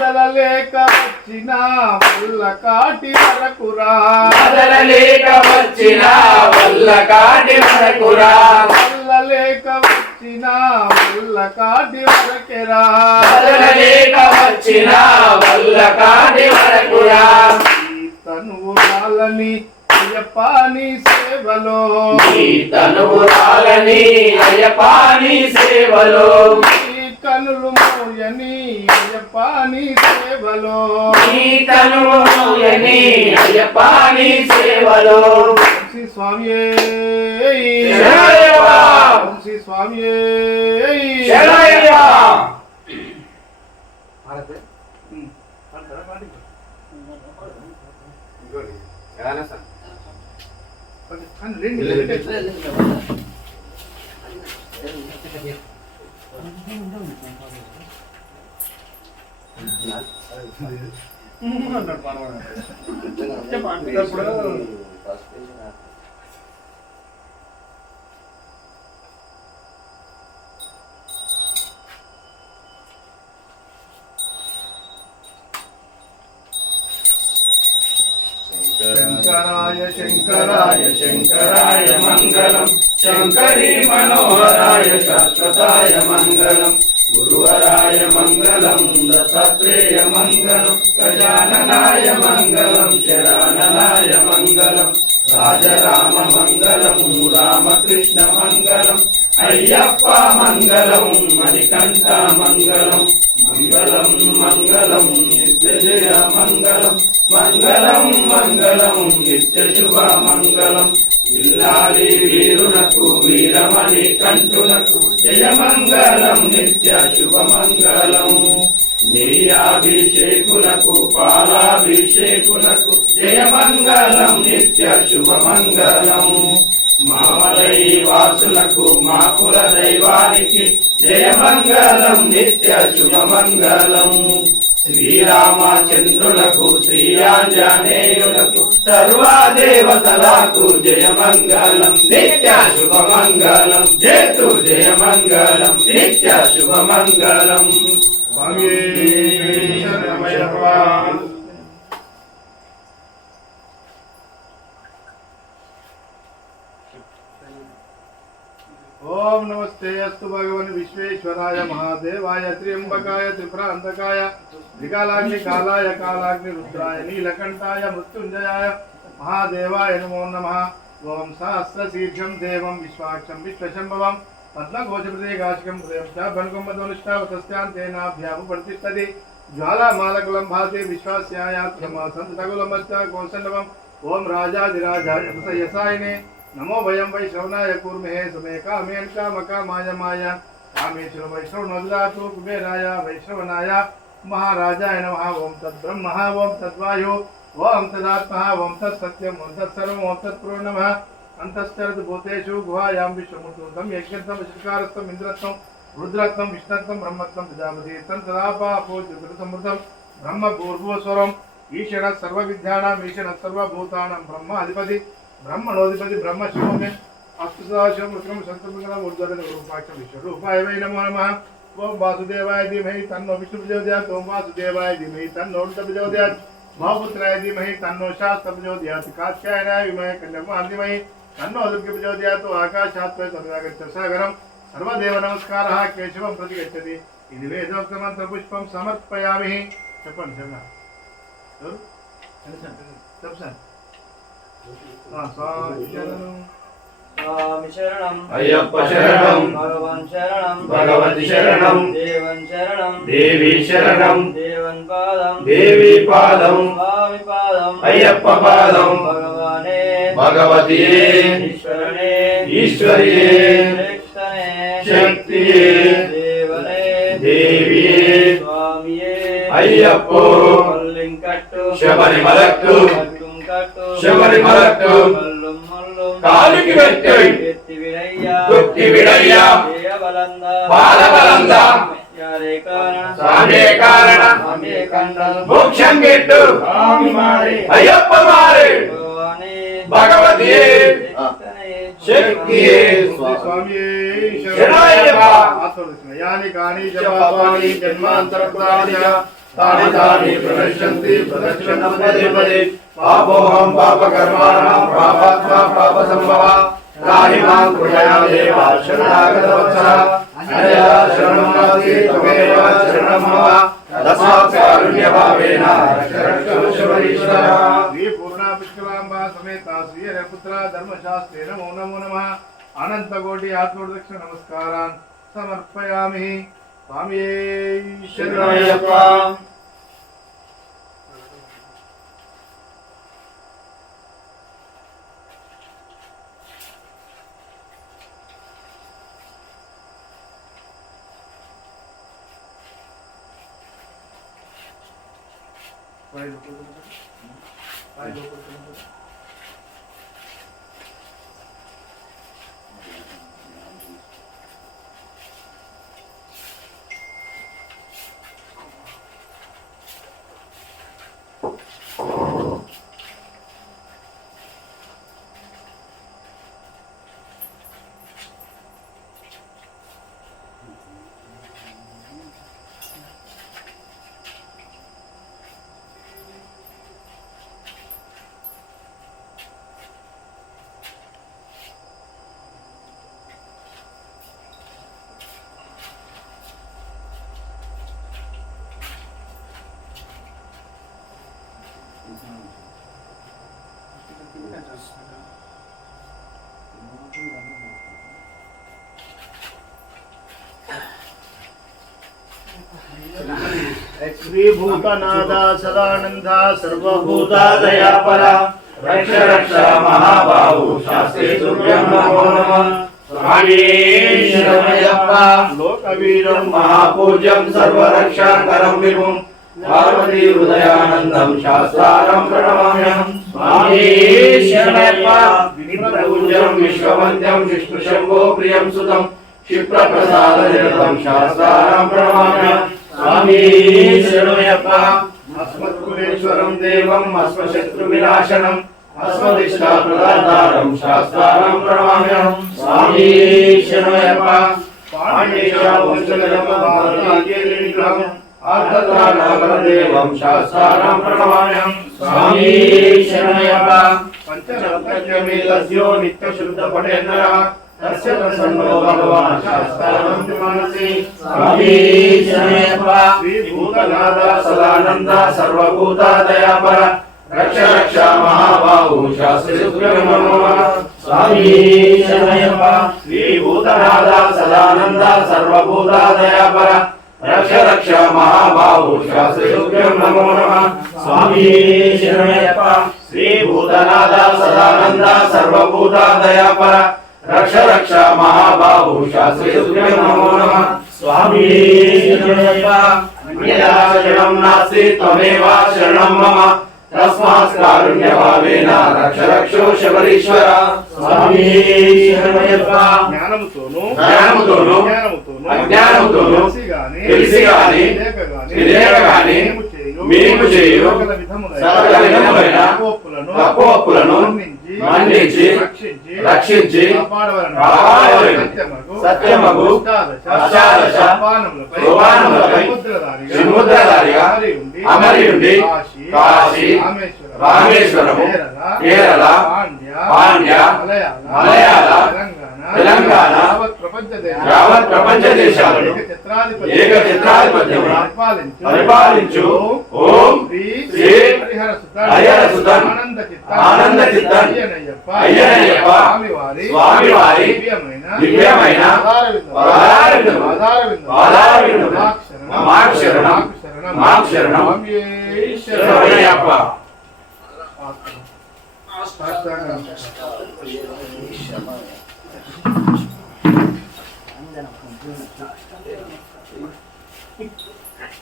వదలలేక వచ్చిన వల్ల కాటి వరకురా వదలలేక వచ్చిన వల్ల కాటి వరకురా వదలలేక వచ్చిన వల్ల కాటి వరకెరా వదలలేక వచ్చిన వల్ల కాటి వరకురా ఈ తనువురాలని అయ్యప్పని సేవలో ఈ తనువురాలని అయ్యప్పని సేవలో ఈ కనులు మోయని అయ్యప్పని సేవలో ఈ తనువు మూయని అయ్యప్పని సేవలో శ్రీ స్వామి శరణయ్యప్ప! శ్రీ స్వామి శరణయ్యప్ప! శంకరాయ శంకరాయ శంకరాయ మంగళం శంకరీ మనోహరాయ శాశ్వతాయ మంగళం గురువరాయ మంగళం దత్తాత్రేయ మంగళం గజాననాయ మంగళం శరణాయ మంగళం రాజరామ మంగళం రామకృష్ణ మంగళం అయ్యప్ప మంగళం మణికంఠ మంగళం మంగళం మంగళం నిత్యజయ మంగళం మంగళం మంగళం నిత్య శుభ మంగళం ఇల్లాలి వీరునకు వీరమణి కంఠునకు జయ మంగళం నిత్య శుభ మంగళం నీయాభిషేకునకు పాలాభిషేకునకు జయ మంగళం నిత్య శుభ మంగళం మామలై వాసులకు మా కుల దైవానికి జయ మంగళం నిత్య శుభ మంగళం శ్రీరామచంద్రులకు శ్రీయాంజనేయులకు సర్వదేవతలకు జయ మంగళం నిత్య శుభ మంగళం జేతు జయ మంగళం నిత్య శుభ మంగళం స్వామి శరణమయ్యప్ప. ఓం నమస్తే అస్తు భగవన్ విశ్వేశ్వరాయ మహాదేవాయ త్ర్యంబకాయ త్రిపురాంతకాయ త్రికాలాగ్ని కాలాయ కాలాగ్ని రుద్రాయ నీలకంఠాయ మృత్యుంజయాయ మహాదేవాయ నమో నమః. ఓం సహస్రశీర్షం దేవం విశ్వాక్షం విశ్వశంభవం పద్మఘోషప్రదేగాశకం హృదయం చ బల్గుంబధనుష్టావతస్యాంతేనాభ్యాముపర్తిష్టతి జ్వాలామాలకులం భాతి విశ్వాస్యాయాత్మసంతగులమశ్చ కోసండవం. ఓం రాజాదిరాజాయ యసాయనే నమో వయం వైష్ణవనాయ కూర్మహే సమే కామేన్ కామకామాయ మాయ కామేశ్వర వైష్ణవ నదాతు కుబేరాయ వైష్ణవనాయ महाराजाय नमः। ओम तद्ब्रह्म ओम तद्वायु ओम तदात्मा ओम तत्सत्यम ओम तत्सर्वम ओम तत्पूर्ण नमः। अंतश्चरद भूतेषु गुहायां विश्वमूर्तं यज्ञत्वं श्रीकारत्वं इंद्रत्वं रुद्रत्वं विष्णुत्वं ब्रह्मत्वं प्रजापति तन्तदापापो जुगतसमृद्धं ब्रह्म पूर्वस्वरम् ईश्वर सर्वविद्यानाम् ईश्वर सर्वभूतानां ब्रह्म अधिपति ब्रह्मणोधिपति ब्रह्म शिवमे अस्तुसदाशिवं रुद्रं शतमङ्गलम् ऊर्ध्वरेतरूपाक्षं विश्वरूपाय वै नमो नमः। ओम वासुदेवाय धीमहि तन्नो विष्णु प्रचोदयात्। ओम वासुदेवाय धीमहि तन्नो रुद्र प्रचोदयात्। महापुत्राय धीमहि तन्नो शास्त्र प्रचोदयात्। कात्यायनाय विमहे कन्याकुमारी धीमहि तन्नो दुर्गे प्रचोदयात्। आकाशात् तदुरागच्छ सागरं सर्वदेव नमस्कारः केशवं प्रति गच्छति। इति वेदोक्तमन्त्रपुष्पं समर्पयामि। చెప్పండి చెప్పండి स्वामी शरणं अय्यप्पा शरणं भगवान शरणं भगवती शरणं देवन शरणं देवी शरणं देवन पादं देवी पादं स्वामी पादं अय्यप्पा पादं भगवाने भगवतिये ईश्वरने ईश्वरिये शक्तने शक्तिये देवने देविये स्वामिये अय्यप्पो मल्लिंकट्टु శబరిమలక్కు కట్టు శబరిమలక్కు మల్లుం మల్లుం కాలికి పెట్టై ఎత్తి విడయ్యా తొక్కి విడయ్యా దేవబలంద బాలబలంద యారే కారణ స్వామియే కారణ స్వామియే కండల మోక్షం గిట్టు స్వామి మారే అయ్యప్ప మారే భగవానే భగవతియే శక్తియే स्वामी శరణయ్యప్ప यानि कानि जपानि जन्मान्तरकृतानि च तानि तानि प्रणश्यन्ति प्रदक्षिणं पदे पदे पापोऽहं पापकर्माणां पापात्मा पापसम्भवा त्राहि मां कृपया देव शरणागतवत्सला अन्यथा शरणं नास्ति त्वमेव शरणं मम तस्मात् कारुण्यभावेन रक्ष शबरीश्वर श्री पूर्णा पुष्कलाम्बा समेता श्री हरिपुत्र धर्मशास्त्रे नमो नमो नमः। अनन्तकोटि आत्मोदक्ष नमस्कारान् समर्पयामि। स्वामी शरणमయ్యప్ప श्री भूतनादा सदानंदा सर्वभूतादयापरा रक्ष रक्ष महाबाहु शास्त्रे तुभ्यं नमो नमः। स्वामी शरणमయ్యప్ప लोकवीरं महापूज्यं सर्वरक्षाकरं विभुं पार्वती हृदयानन्दं शास्त्रारं प्रणमाम्यहं। स्वामी शरणमయ్యప్ప विप्रपूज्यं विश्ववन्द्यं विष्णुशम्भो प्रियं सुतं क्षिप्रप्रसादनिरतं शास्त्रारं प्रणमाम्यहं। स्वामी शरणमయ్యప్ప अस्मत्कुलेश्वरं देवम् अस्मशत्रुविनाशनम् अस्मदिष्टाप्रदातारं शास्त्रारं प्रणमाम्यहं। स्वामी शरणमయ్యప్ప पाण्डेयवंशजनमभारतीयविग्रहम् आर्तत्राणापरदेवं शास्त्रारं प्रणमाम्यहं। स्वामी शरणमయ్యప్ప पञ्चरत्नमेलस्यो नित्यशुद्धपठेन्नरः तस्य प्रसन्नो भगवान् शास्त्रारं मनसि। स्वामी शरणमయ్యప్ప श्रीभूतनाथ सदानन्द सर्वभूतादयापर रक्ष रक्ष महाबाहु शास्त्रे तुभ्यं नमो नमः। स्वामी शरणमయ్యప్ప श्रीभूतनाथ सदानन्द सर्वभूतादयापर रक्ष रक्ष महाबाहु शास्त्रे तुभ्यं नमो नमः। स्वामी शरणमయ్యప్ప श्रीभूतनाथ सदानन्द सर्वभूतादयापर रक्ष रक्ष महाबाहु शास्त्रे तुभ्यं नमो नमः। स्वामी शरणमय्यप्पा अन्यथा शरणं नास्ति त्वमेव शरणं मम तस्मात् कारुण्यभावेन रक्ष रक्षो शबरीश्वर स्वामी शरणमय्यप्पा జ్ఞానముతోను అజ్ఞానముతోను తెలిసి గాని తెలియక గాని మేము చేయు సకల విధములైన తప్పులను మన్నించి రక్షించి కాపాడవలెను సత్యమగు అష్టాదశ సోపానములపై సముద్రధారిగా అమరి ఉండి కాశీ రామేశ్వరము కేరళ పాండ్య మలయాళ తెలంగాణ యావత్ ప్రపంచ దేశాలను ఏక చిత్రాధిపత్యమున పరిపాలించు ఓం శ్రీ హరిహర సుతన్ ఆనంద చిత్తన్ అయ్యనయ్యప్ప స్వామివారి దివ్యమైన మాక్షరణం శరణమయ్యప్ప. ఓం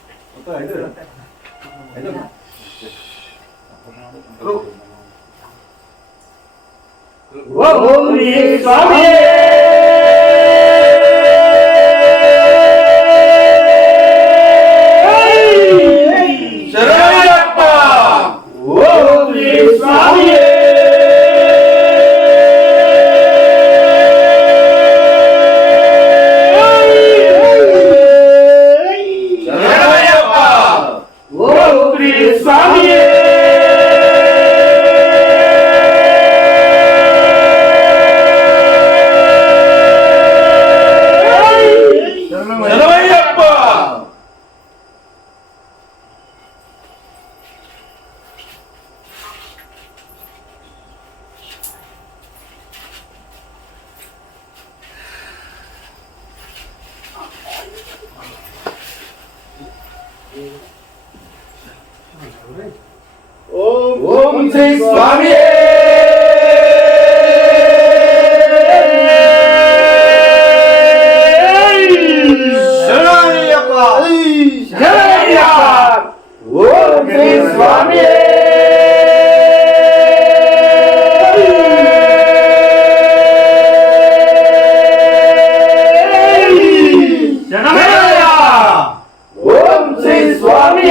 స్వామి శరణమయ్యప్ప. ఓం స్వామి శరణమయ్యప్ప. ఓం స్వామి శరణమయ్యప్ప. ఓం శ్రీ స్వామి శరణమయ్యప్ప. ఓం శ్రీ స్వామి ఓం శ్రీ స్వామి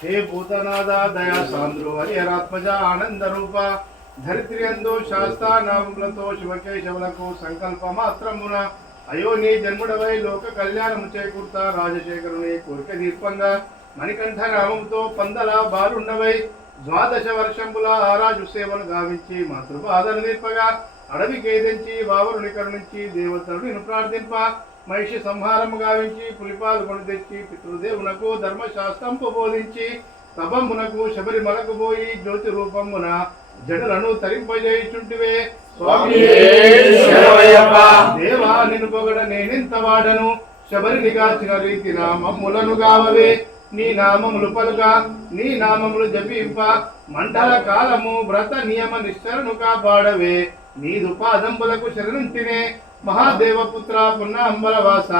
हे भूतनादा दया सान्द्रो हरिहरात्मजा आनंद रूपा धरित्रि अंदो शास्ता नामलतो शिवकेशवలకు సంకల్ప మాత్రమున అయో నీ జన్ముడవై లోక కళ్యాణము చేకూర్తా రాజశేఖరుని కోరిక దీర్పంగా మణికంఠ నామముతో పందల బాలుండవై ద్వాదశ వర్షంబుల ఆరాజు సేవను గావించి మాతృబాధను దీర్పగా అడవి కేదించి వావరుని కరుణించి దేవతలను ప్రార్థింప మహిషి సంహారము గావించి పులిపాలు కొని తెచ్చి పితృదేవునకు ధర్మశాస్త్రంపు బోధించి తపమునకు శబరిమలకు పోయి జ్యోతి రూపమున జడులను తరింపజేయుచుంటివే స్వామి దేవా నిన్ను పొగడ నేనెంత వాడను శబరిని కాచిన రీతి నామములను గావవే నీ నామములు పలుక నీ నామములు జపింప మండల కాలము వ్రత నియమ నిష్ఠలను కాపాడవే నీదు పాదంబులకు శరణుంటినే మహాదేవపుత్ర పున్నాంబలవాస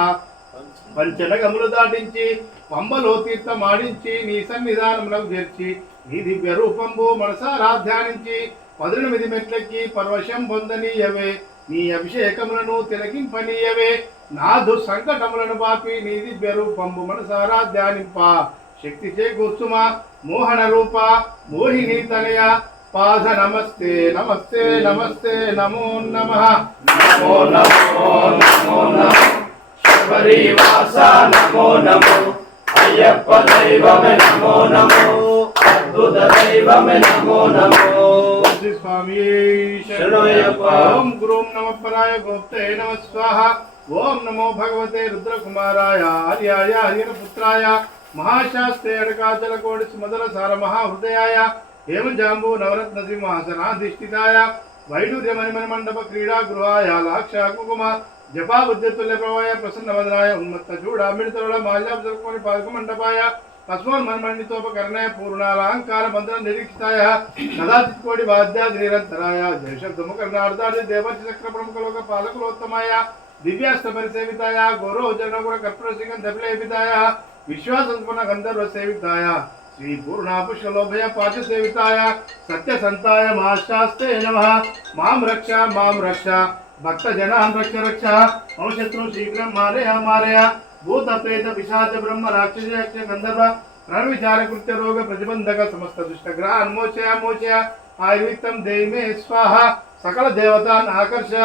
పంచనగములు దాటించి పంబలో తీర్థమాడించి నీ సన్నిధానములకు చేర్చి నీ దివ్య రూపంబు మనసారా ధ్యానించి 18 మెట్లెక్కి పరవశం పొందనీయవే నీ అభిషేకములను తిలకింపనీయవే నాదు సంకటములను బాపి నీ దివ్య రూపంబు మనసారా ధ్యానింప శక్తి చేకూర్చుమా మోహన రూప మోహిని తనయ పాద నమస్తే నమస్తే నమస్తే నమో నమః నమో నమో నమో నమో శబరివాస నమో నమో అయ్యప్ప దైవమే నమో నమో అద్భుత దైవమే నమో నమో స్వామి శరణమయ్యప్ప. ఓం గురుం నమః పరాయ గోప్తే నమః స్వాహ ఓం నమో భగవతే రుద్రకుమారాయ ఆర్యాయ హరిహరపుత్రాయ మహాశాస్త్రే అడకాచల కోడి సుమధుర సార మహాహృదయాయ हेम जाम्बू नवरत्न सिंहासनाधिष्ठिताय वैडूर्यमणिमन मंडप क्रीडा गृहाय लाक्षा कुकुमा जपा बुद्धितुल्य प्रवाय प्रसन्न वदनाय उन्मत्त चूड़ा मिडतरुळ माल्याब्जकोनि पादक मंडपाय तस्मान् मन्मण्डितोपकरणे पूर्णालंकार मंत्र निरीक्षिताय कदाचित् कोटि वाद्यादि निरन्तराय जयशब्दमुकर्णार्धादि देवर्षि चक्र प्रमुख लोक पालकुलोत्तमाय दिव्यास्त्र परिसेविताय गौरव जनगुण कर्पूर सिंह दपिलेपिताय विश्वासंपन्न गंधर्व सेविताय श्री पूर्णा पुष्पलोभय पाच सेविताय सत्य संताय महाशास्ते नमः माम रक्षा भक्त जनान् रक्ष मम शत्रु शीघ्रं मारय भूत प्रेत पिशाच ब्रह्म राक्षस यक्ष गंधर्व रणविचार कृत्य रोग प्रतिबंधक समस्त दुष्टग्रह मोचय आयुक्तम देहि मे स्वाहा सकल देवतान् आकर्षय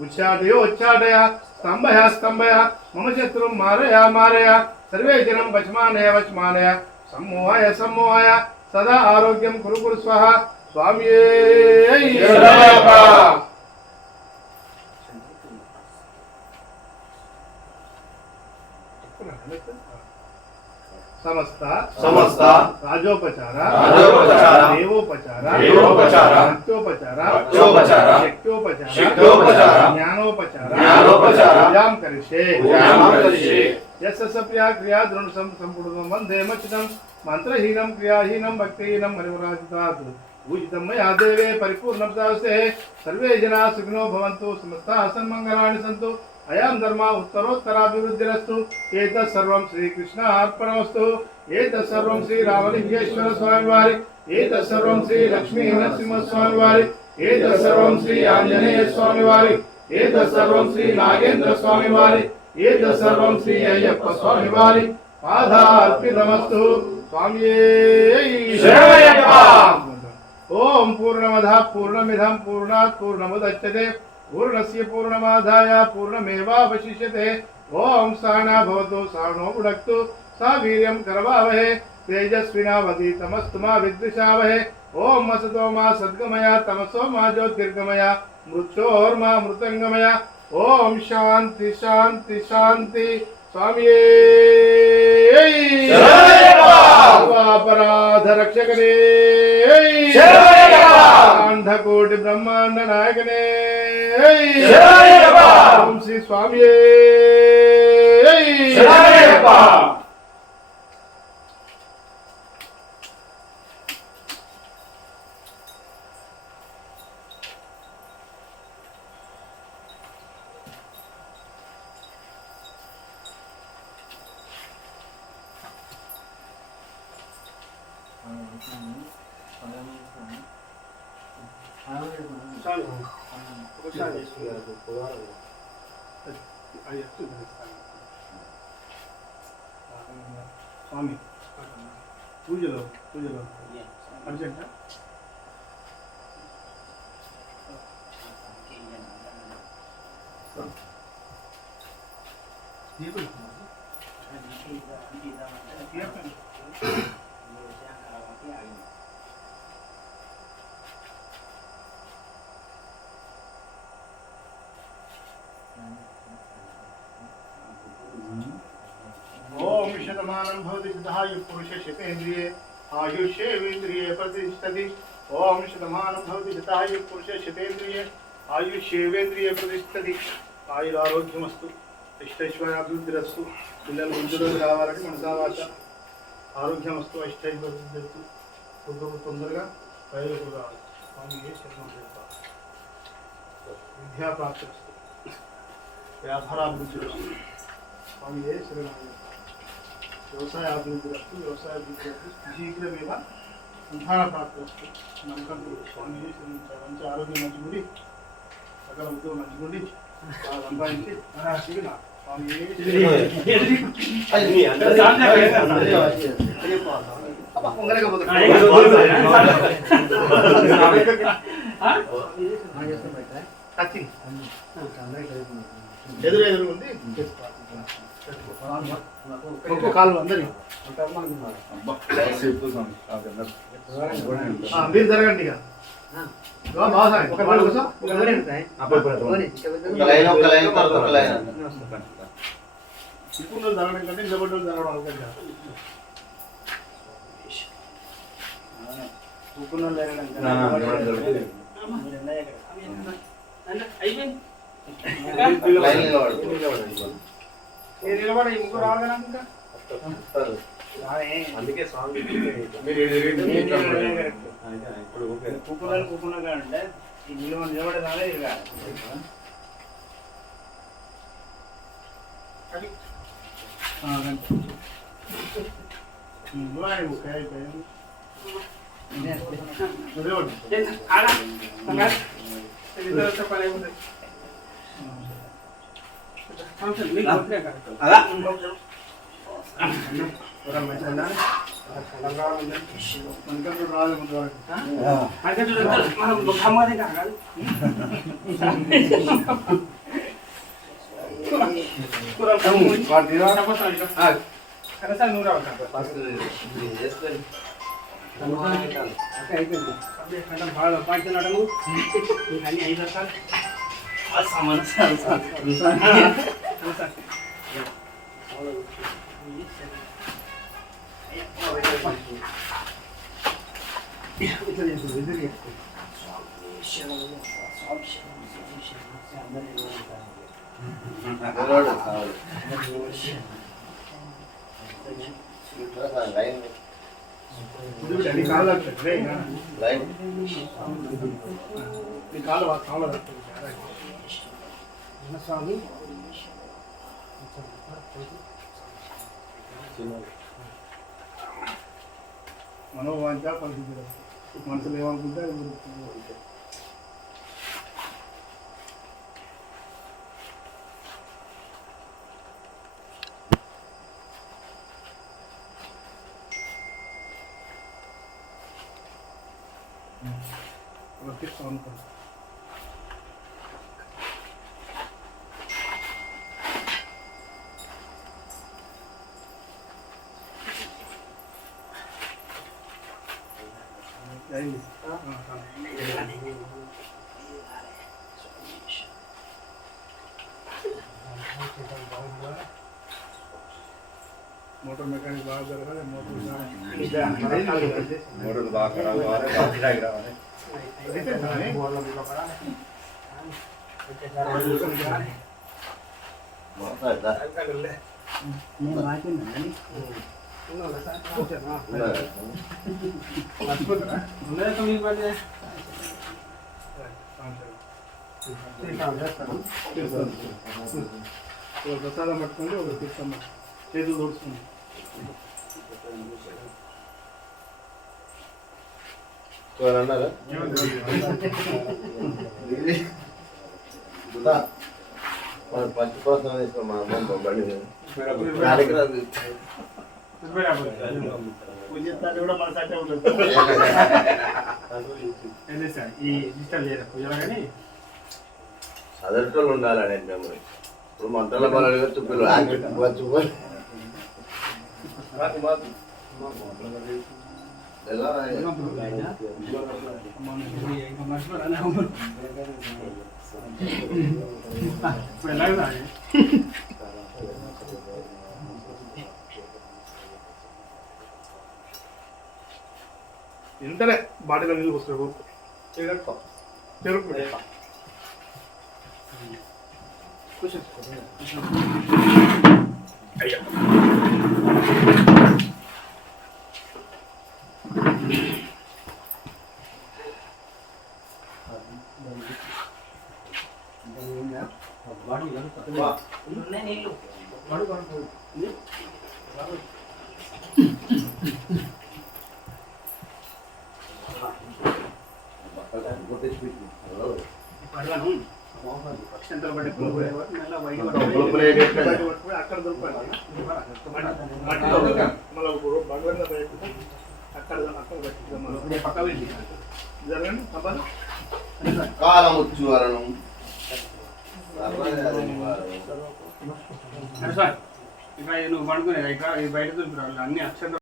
उच्चाटय स्तंभय मम शत्रु मारय सर्वे जनं वचमानय सम्मोहाय सदा आरोग्यं कुरु स्वाहा स्वामिये समस्त राजोपचार देवोपचार भक्त्योपचार शक्त्योपचार ज्ञानोपचार पूजां करिष्ये यस्य प्रिया क्रिया दृढ संपूर्ण वन्दे मच्चितं मंत्रहीनं क्रियाहीनं भक्तिहीनं मणिमराजितात् पूजितं मया देवे परिपूर्णपदास्ते सर्वे जनाः सुखिनो भवन्तु समस्ताः सन्मङ्गलानि सन्तु अयं धर्म उत्तरोत्तराभिवृद्धिरस्तु एतत् सर्वं श्रीकृष्ण अर्पणमस्तु एतत् सर्वं श्री रामलिंगेश्वर स्वामी वारि एतत् सर्वं श्री लक्ष्मी नरसिंह स्वामी वारि एतत् सर्वं श्री आंजनेय स्वामी वारि एतत् सर्वं श्री नागेंद्र स्वामी वारि एतत् सर्वं श्री अय्यप्प स्वामी वारि पादार्पितमस्तु स्वामिये शरणमయ్యప్ప। ओम पूर्णमदः पूर्णमिदं पूर्णात् पूर्णमुदच्यते पूर्णस्य पूर्णमादाय पूर्णमेवावशिष्यते ओम सहना भवतु सहनो भुनक्तु सा वीर्यं करवावहे तेजस्विनावधीतमस्तु मा विद्विषावहे ओम असतो मा सद्गमय तमसो मा ज्योतिर्गमय मृत्योर्मा मृतंगमय ओम शांति शांति शांति स्वामिये अपराध रक्षकने अंधकोटि ब्रह्मांड नायकने ओम श्री स्वामिये स्वामी पूजलो अर्जेंट ओम शतमानं भवति शतायुः पुरुषः शतेन्द्रिये आयुष्येवेन्द्रिये प्रतिष्ठति ओम शतमानं भवति शतायुः पुरुषः शतेन्द्रिये आयुष्येवेन्द्रिये प्रतिष्ठति आयुरारोग्यमस्तु इष्टैश्वर्याभिवृद्धिरस्तु పిల్లలు ఉద్యోగం కావాలని మనసా వాచ ఆరోగ్యమస్తు ఇష్టైశ్వర్యమస్తు తొందరగా ప్రయోజనం రావాలి స్వామియే శరణం విద్యాప్రాప్తిరస్తు వ్యాపారాభివృద్ధిరస్తు స్వామియే శరణం వ్యవసాయాభివృద్ధిరస్తు వ్యవసాయాభివృద్ధిరస్తు శీఘ్రమేవ సంతానప్రాప్తిరస్తు నమ్మకం స్వామియే శరణం మంచి ఆరోగ్యం మంచిగుండి సకల ఉద్యోగం మంచిగుండి సంపాదించి మన ఎదురు ఉంది ఒక్కో కాలు అందరి మీరు జరగండి ఇక ఇప్పుడు జరగడం కంటే నిలబడ్డ జరగడం అనుకుంటా కూకున్నోళ్ళు లేరడం నా, నా, ఎవరు దొరకలేదు. లైన్ నిలబడు. నిలబడి ముగ్గురు రావాలి కదా ఇంకా వస్తారు. అందుకే స్వామి మీరు ఇప్పుడు ఓకే. కూకున్నగా అంటే ఈ నిలబడే రాలే ఇక రాలే ముందు లైన్ కాలు లైన్ కాలు స్వామి మనోవాంఛ పరిస్థితులు మనసులు ఏమనుకుంటే అది జరుగుతుంది. అనుకోండి మోటార్ మెకానిక్ బాగా జరగాలి మూడు బాగా ఖరాబ్ కావాలి, బాగా రావాలి. ప్రసాదం పట్టుకుంటే ఒక తీర్థమ్మ చేతులు దోడుస్తుంది. అన్నారా పంచి కోసం తీసుకున్నాం మా అమ్మ బండి కార్యక్రమం పూజిస్తాను కూడా మన సాటే ఉంటుంది. ఈ డిజిటల్ లేదా పూజలు కానీ చదవటోళ్ళు ఉండాలని మెమరీ. ఇప్పుడు మంత్రాల బలాలు తుప్పులు ఎలా ఇప్పుడు ఎలాగ ఇంతనే బాటిలో నీళ్ళు పోస్తారు అక్కడ దొరుకుతాయి అక్కడ జరగండి కాలముచ్చు వరణం నువ్వు పడుకునే ఇక్కడ బయట దొరుకుతావు అన్ని అక్షర